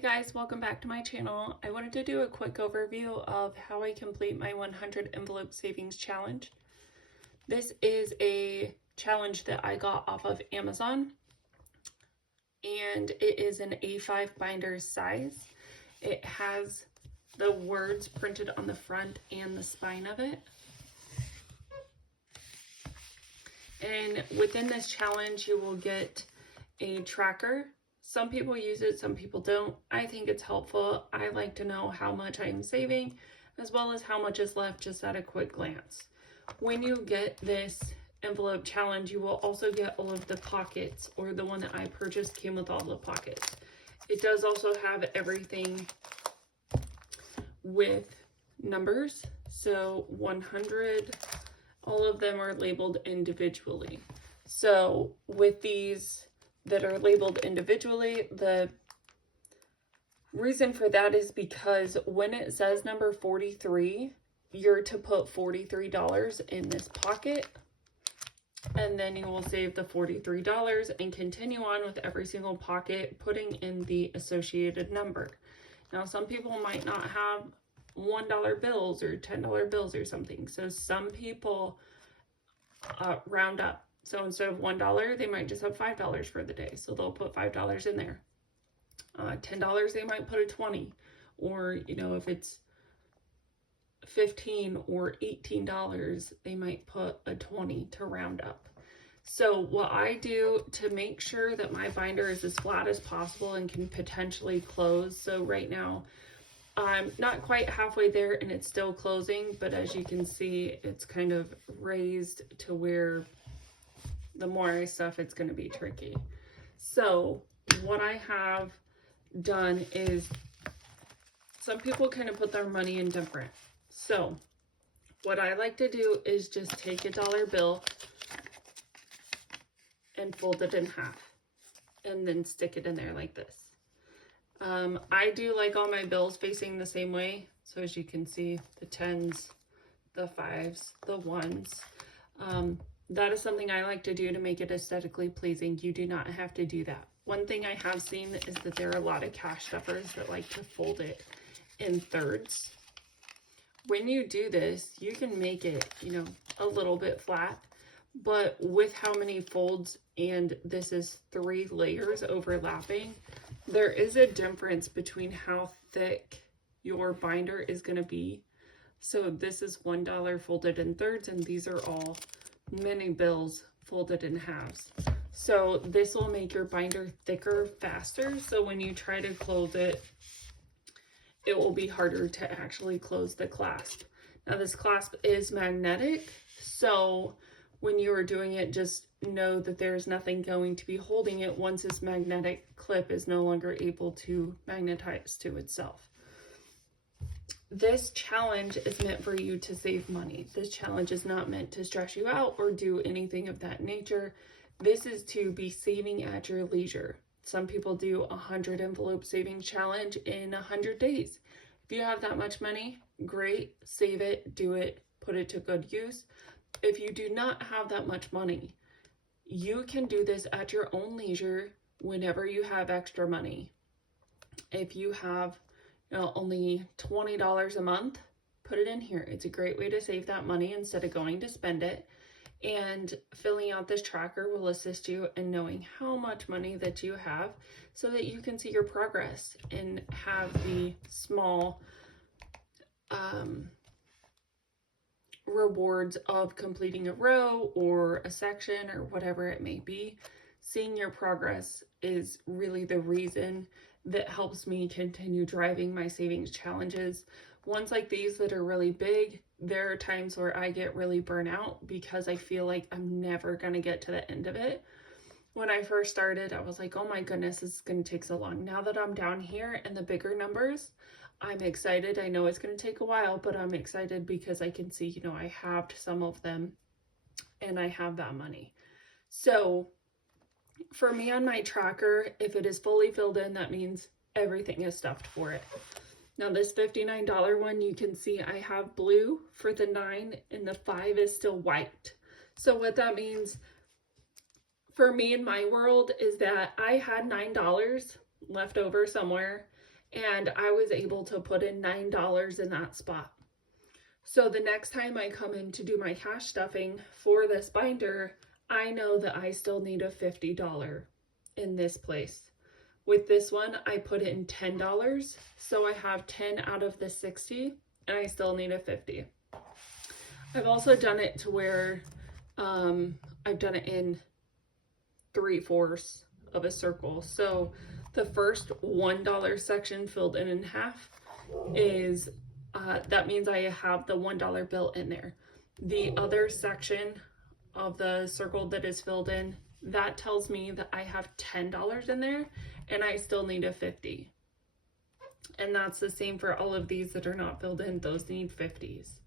Hey guys, welcome back to my channel. I wanted to do a quick overview of how I complete my 100 envelope savings challenge. This is a challenge that I got off of Amazon, and it is an A5 binder size. It has the words printed on the front and the spine of it. And within this challenge, you will get a tracker. Some people use it, some people don't. I think it's helpful. I like to know how much I'm saving, as well as how much is left just at a quick glance. When you get this envelope challenge, you will also get all of the pockets, or the one that I purchased came with all the pockets. It does also have everything with numbers. So 100, all of them are labeled individually. So with these that are labeled individually, the reason for that is because when it says number 43, you're to put $43 in this pocket, and then you will save the $43 and continue on with every single pocket, putting in the associated number. Now, some people might not have $1 bills or $10 bills or something, so some people round up. So instead of $1, they might just have $5 for the day. So they'll put $5 in there. $10, they might put a 20. Or, you know, if it's $15 or $18, they might put a 20 to round up. So what I do to make sure that my binder is as flat as possible and can potentially close. So right now, I'm not quite halfway there and it's still closing, but as you can see, it's kind of raised to where the more I stuff, it's going to be tricky. So what I have done is, some people kind of put their money in different. So what I like to do is just take a dollar bill and fold it in half and then stick it in there like this. I do like all my bills facing the same way. So as you can see, the 10s, the 5s, the 1s. That is something I like to do to make it aesthetically pleasing. You do not have to do that. One thing I have seen is that there are a lot of cash stuffers that like to fold it in thirds. When you do this, you can make it, you know, a little bit flat, but with how many folds, and this is 3 layers overlapping, there is a difference between how thick your binder is going to be. So this is $1 folded in thirds, and these are all mini bills folded in halves. So this will make your binder thicker faster. So when you try to close it, it will be harder to actually close the clasp. Now this clasp is magnetic, so when you are doing it, just know that there's nothing going to be holding it once this magnetic clip is no longer able to magnetize to itself. This challenge is meant for you to save money. This challenge is not meant to stress you out or do anything of that nature. This is to be saving at your leisure. Some people do 100 envelope saving challenge in 100 days. If you have that much money, great, save it, do it, put it to good use. If you do not have that much money, you can do this at your own leisure whenever you have extra money. If you have, you know, only $20 a month, put it in here. It's a great way to save that money instead of going to spend it. And filling out this tracker will assist you in knowing how much money that you have so that you can see your progress and have the small rewards of completing a row or a section or whatever it may be. Seeing your progress is really the reason that helps me continue driving my savings challenges. Ones like these that are really big, there are times where I get really burnt out because I feel like I'm never going to get to the end of it. When I first started, I was like, oh my goodness, this is going to take so long. Now that I'm down here and the bigger numbers, I'm excited. I know it's going to take a while, but I'm excited because I can see, you know, I halved some of them and I have that money. So for me on my tracker, if it is fully filled in, that means everything is stuffed for it. Now this $59 one, you can see I have blue for the 9 and the 5 is still white. So what that means for me in my world is that I had $9 left over somewhere and I was able to put in $9 in that spot. So the next time I come in to do my cash stuffing for this binder, I know that I still need a $50 in this place. With this one, I put in $10, so I have 10 out of the 60, and I still need a 50. I've also done it to where I've done it in 3/4 of a circle. So the first $1 section filled in half is, that means I have the $1 bill in there. The other section of the circle that is filled in, that tells me that I have $10 in there and I still need a 50. And that's the same for all of these that are not filled in. Those need 50s.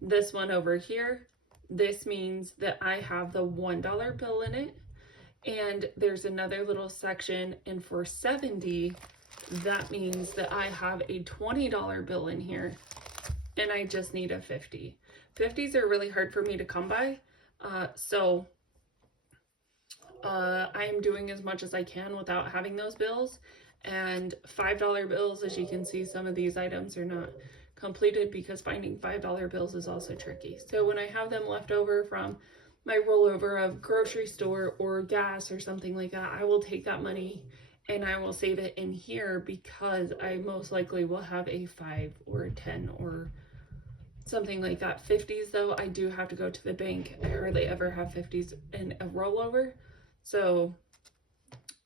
This one over here, this means that I have the $1 bill in it. And there's another little section, and for 70, that means that I have a $20 bill in here and I just need a 50. 50s are really hard for me to come by. So I am doing as much as I can without having those bills. And $5 bills, as you can see, some of these items are not completed because finding $5 bills is also tricky. So when I have them left over from my rollover of grocery store or gas or something like that, I will take that money and I will save it in here because I most likely will have a 5 or a 10 or something like that. 50s though, I do have to go to the bank. I hardly ever have 50s in a rollover. So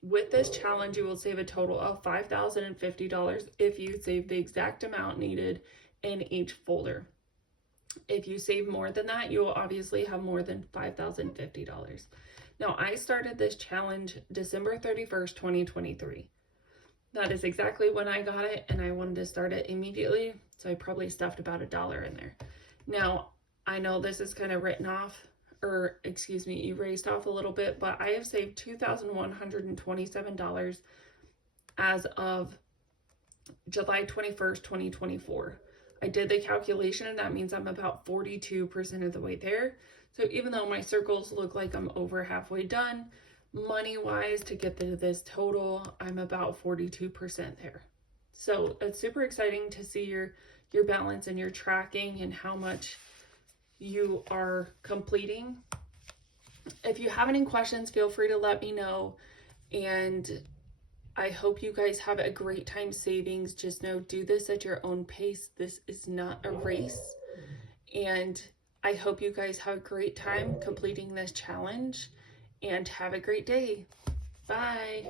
with this challenge, you will save a total of $5,050 if you save the exact amount needed in each folder. If you save more than that, you will obviously have more than $5,050. Now, I started this challenge December 31st, 2023. That is exactly when I got it, and I wanted to start it immediately, so I probably stuffed about $1 in there. Now, I know this is kind of written off, or excuse me, erased off a little bit, but I have saved $2,127 as of July 21st, 2024. I did the calculation and that means I'm about 42% of the way there. So even though my circles look like I'm over halfway done, money-wise to get to this total, I'm about 42% there. So it's super exciting to see your balance and your tracking and how much you are completing. If you have any questions, feel free to let me know. And I hope you guys have a great time savings. Just know, do this at your own pace. This is not a race. And I hope you guys have a great time completing this challenge and have a great day. Bye.